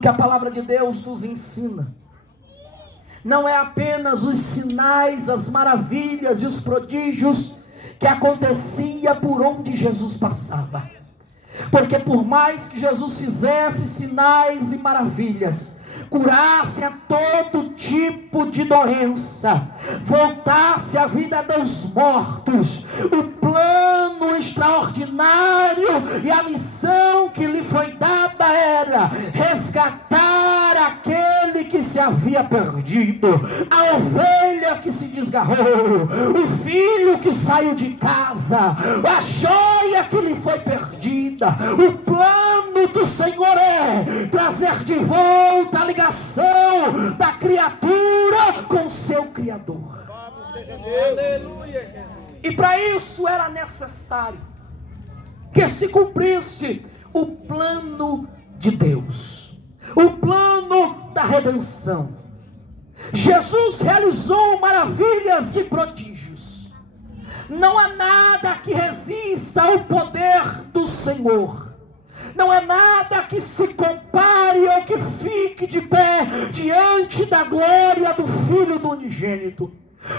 Que a palavra de Deus nos ensina não é apenas os sinais, as maravilhas e os prodígios que acontecia por onde Jesus passava, porque por mais que Jesus fizesse sinais e maravilhas, curasse a todo tipo de doença, voltasse a vida dos mortos, o plano extraordinário e a missão que lhe foi dada era resgatar aquele que se havia perdido, a ovelha que se desgarrou, o filho que saiu de casa, a joia que lhe foi perdida. O plano do Senhor é trazer de volta a ligação da criatura com seu Criador. Aleluia, Jesus. E para isso era necessário que se cumprisse o plano de Deus, o plano da redenção. Jesus realizou maravilhas e prodígios. Não há nada que resista ao poder do Senhor. Não há nada que se compare ou que fique de pé diante da glória do Filho do Unigênito.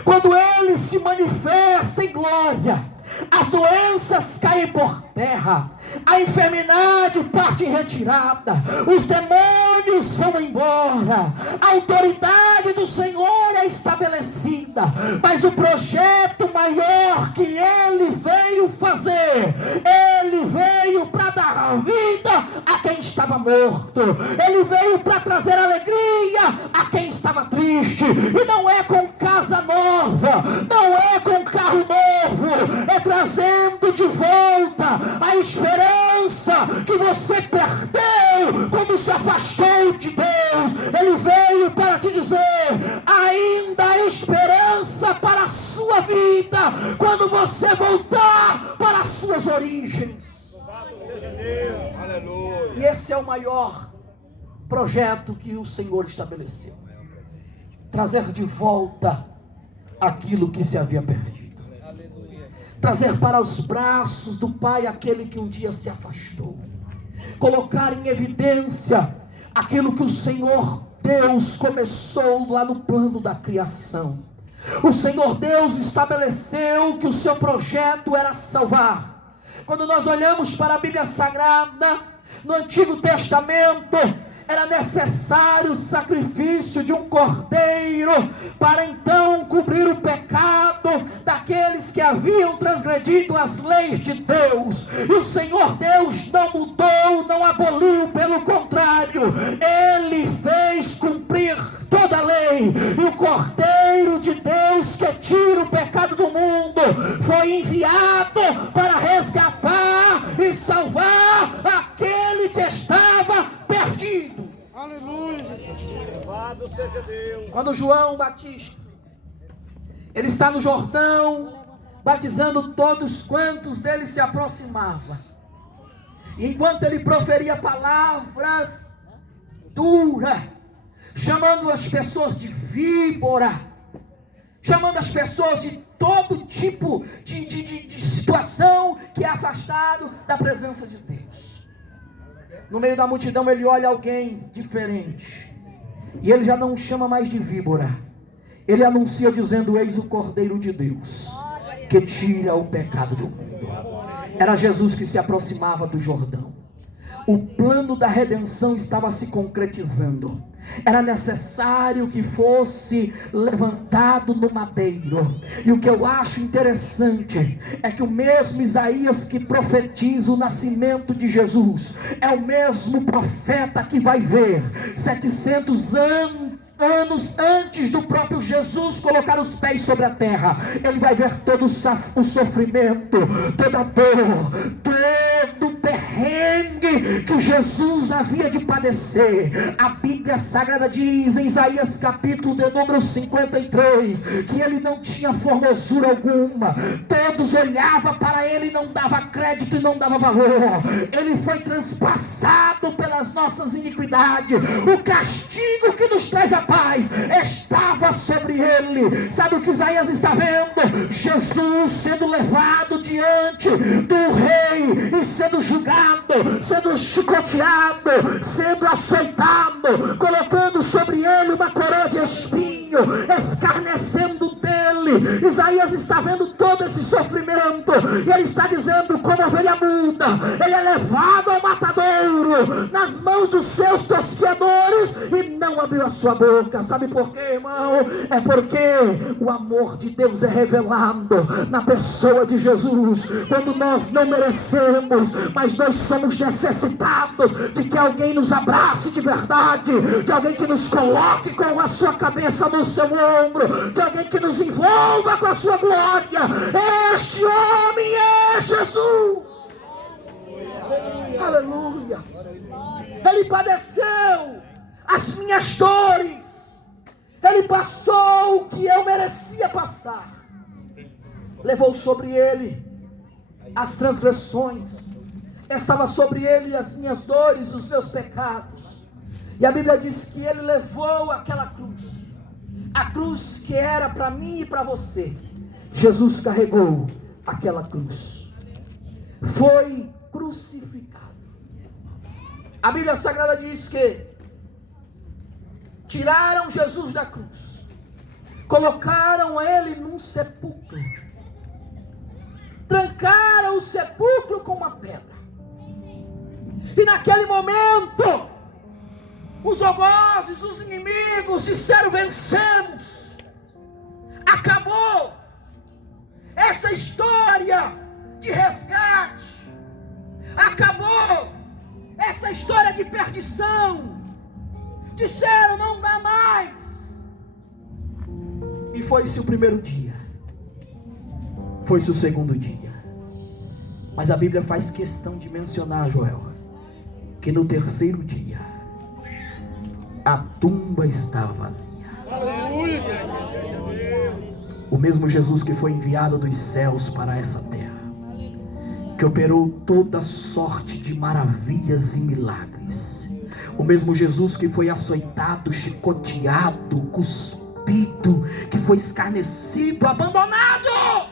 Quando Ele se manifesta em glória, as doenças caem por terra, a enfermidade parte em retirada, os demônios vão embora, a autoridade do Senhor é estabelecida. Mas o projeto maior que Ele veio fazer, Ele veio para dar vida a quem estava morto, Ele veio para trazer alegria a quem estava triste. E não é com casa nova, não é com carro novo, é trazendo de volta a esperança que você perdeu quando se afastou de Deus. Ele veio para te dizer: ainda há esperança para a sua vida quando você voltar para as suas origens. Louvado seja Deus. Aleluia. E esse é o maior projeto que o Senhor estabeleceu: trazer de volta aquilo que se havia perdido, trazer para os braços do Pai aquele que um dia se afastou, colocar em evidência aquilo que o Senhor Deus começou lá no plano da criação. O Senhor Deus estabeleceu que o seu projeto era salvar. Quando nós olhamos para a Bíblia Sagrada, no Antigo Testamento, era necessário o sacrifício de um cordeiro para então cobrir o pecado daqueles que haviam transgredido as leis de Deus. E o Senhor Deus não mudou, não aboliu, pelo contrário, Ele fez cumprir toda a lei. E o Cordeiro de Deus que tira o pecado do mundo foi enviado para resgatar e salvar aquele que estava perdido. Aleluia. Louvado seja Deus. Quando João Batista, ele está no Jordão, batizando todos quantos dele se aproximavam. Enquanto ele proferia palavras duras, chamando as pessoas de víbora, chamando as pessoas de todo tipo de situação que é afastado da presença de Deus. No meio da multidão ele olha alguém diferente, e ele já não chama mais de víbora. Ele anuncia dizendo: eis o Cordeiro de Deus, que tira o pecado do mundo. Era Jesus que se aproximava do Jordão. O plano da redenção estava se concretizando. Era necessário que fosse levantado no madeiro. E o que eu acho interessante é que o mesmo Isaías que profetiza o nascimento de Jesus é o mesmo profeta que vai ver 700 anos antes do próprio Jesus colocar os pés sobre a terra. Ele vai ver todo o sofrimento, toda a dor, todo o perrengue que Jesus havia de padecer. A Bíblia Sagrada diz em Isaías capítulo de número 53 que ele não tinha formosura alguma. Todos olhavam para ele e não dava crédito e não dava valor. Ele foi transpassado pelas nossas iniquidades. O castigo que nos traz a paz estava sobre ele. Sabe o que Isaías está vendo? Jesus sendo levado diante do rei e sendo julgado apedrejado, sendo chicoteado, sendo açoitado, colocando sobre ele uma coroa de espinho, escarnecendo dele. Isaías está vendo todo esse sofrimento, e ele está dizendo: como ovelha muda, ele é levado ao matadouro, nas mãos dos seus tosqueadores, e não abriu a sua boca. Sabe por quê, irmão? É porque o amor de Deus é revelado na pessoa de Jesus, quando nós não merecemos, mas nós somos necessitados de que alguém nos abrace de verdade, de alguém que nos coloque com a sua cabeça no seu ombro, de alguém que nos envolva com a sua glória. Este homem é Jesus. Aleluia. Ele padeceu as minhas dores, ele passou o que eu merecia passar, levou sobre ele as transgressões, estava sobre ele as minhas dores, os meus pecados. E a Bíblia diz que ele levou aquela cruz, a cruz que era para mim e para você. Jesus carregou aquela cruz, foi crucificado. A Bíblia Sagrada diz que tiraram Jesus da cruz, colocaram ele num sepulcro, trancaram o sepulcro com uma pedra. E naquele momento, os algozes, os inimigos disseram: vencemos, acabou essa história de resgate, acabou essa história de perdição. Disseram: não dá mais. E foi-se o primeiro dia, foi-se o segundo dia. Mas a Bíblia faz questão de mencionar, Joel, que no terceiro dia a tumba está vazia. O mesmo Jesus que foi enviado dos céus para essa terra, que operou toda sorte de maravilhas e milagres, o mesmo Jesus que foi açoitado, chicoteado, cuspido, que foi escarnecido, abandonado,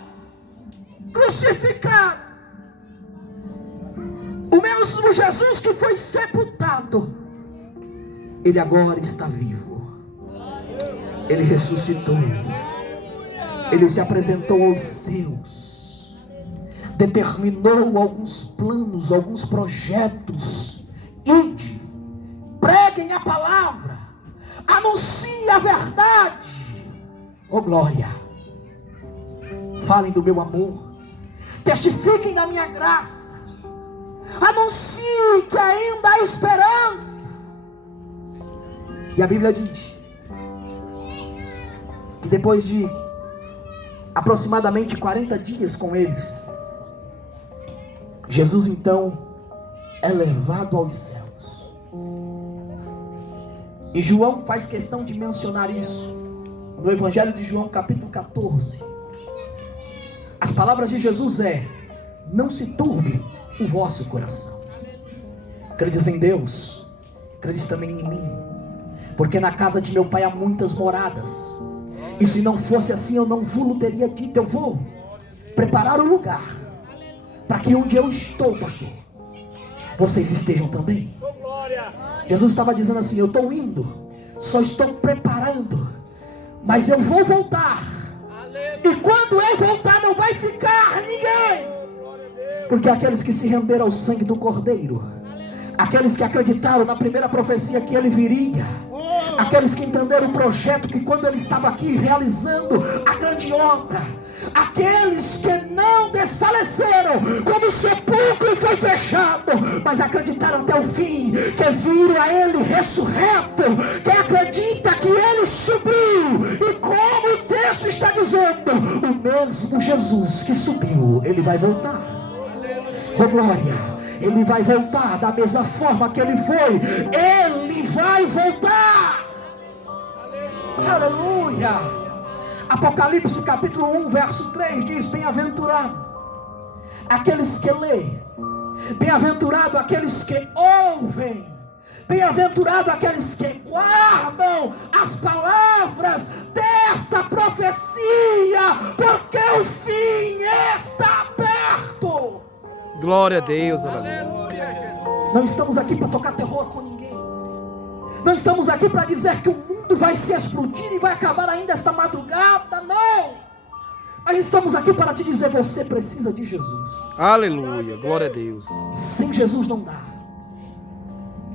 crucificado, o mesmo Jesus que foi sepultado, ele agora está vivo. Ele ressuscitou, ele se apresentou aos seus, determinou alguns planos, alguns projetos. Ide, preguem a palavra, anuncie a verdade. Oh glória, falem do meu amor, testifiquem da minha graça, anuncie que ainda há esperança. E a Bíblia diz que depois de aproximadamente 40 dias com eles, Jesus então é levado aos céus. E João faz questão de mencionar isso no Evangelho de João, capítulo 14. As palavras de Jesus é: não se turbe o vosso coração. Credes em Deus, credes também em mim, porque na casa de meu pai há muitas moradas, e se não fosse assim eu não vos teria dito. Eu vou preparar o lugar, para que onde eu estou, pastor, vocês estejam também. Jesus estava dizendo assim: eu estou indo, só estou preparando, mas eu vou voltar, e quando eu voltar não vai ficar ninguém, porque aqueles que se renderam ao sangue do Cordeiro, aqueles que acreditaram na primeira profecia que ele viria, aqueles que entenderam o projeto que quando ele estava aqui realizando a grande obra, aqueles que não desfaleceram quando o sepulcro foi fechado, mas acreditaram até o fim, que viram a ele ressurreto, que acredita que ele subiu, e como o texto está dizendo, o mesmo Jesus que subiu, ele vai voltar. Oh glória, ele vai voltar da mesma forma que ele foi, ele vai voltar. Aleluia. Apocalipse capítulo 1 verso 3 diz: bem-aventurado aqueles que leem, bem-aventurado aqueles que ouvem, bem-aventurado aqueles que guardam as palavras desta profecia, porque o fim está perto. Glória a Deus, aleluia. Não estamos aqui para tocar terror com ninguém. Não estamos aqui para dizer que o mundo vai se explodir e vai acabar ainda esta madrugada. Não. Mas estamos aqui para te dizer: você precisa de Jesus. Aleluia, glória a Deus. Sem Jesus não dá.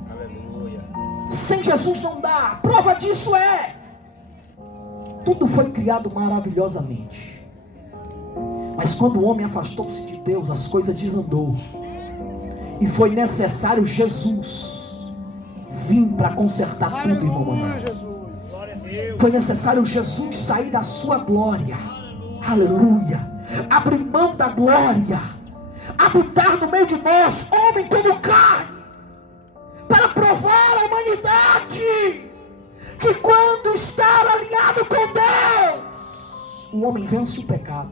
Aleluia. Sem Jesus não dá. A prova disso é: tudo foi criado maravilhosamente. Mas quando o homem afastou-se de Deus, as coisas desandou. E foi necessário Jesus vir para consertar tudo, irmão Manuel. Glória a Deus. Foi necessário Jesus sair da sua glória. Aleluia. Abrir mão da glória. Habitar no meio de nós, homem como carne. Para provar à humanidade que quando está alinhado com Deus, o homem vence o pecado.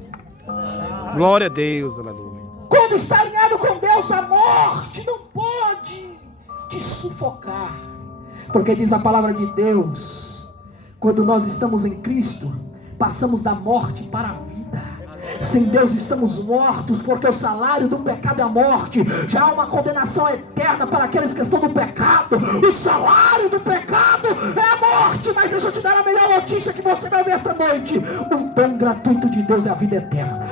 Glória a Deus, aleluia. Quando está alinhado com Deus, a morte não pode te sufocar. Porque diz a palavra de Deus: quando nós estamos em Cristo, passamos da morte para a vida. Sem Deus estamos mortos, porque o salário do pecado é a morte. Já há uma condenação eterna para aqueles que estão no pecado. O salário do pecado é a morte. Mas deixa eu te dar a melhor notícia que você vai ver esta noite: o dom gratuito de Deus é a vida eterna.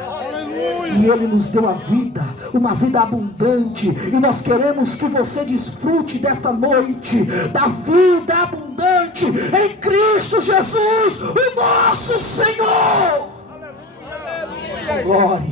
E Ele nos deu a vida, uma vida abundante. E nós queremos que você desfrute desta noite da vida abundante em Cristo Jesus, o nosso Senhor. Glória.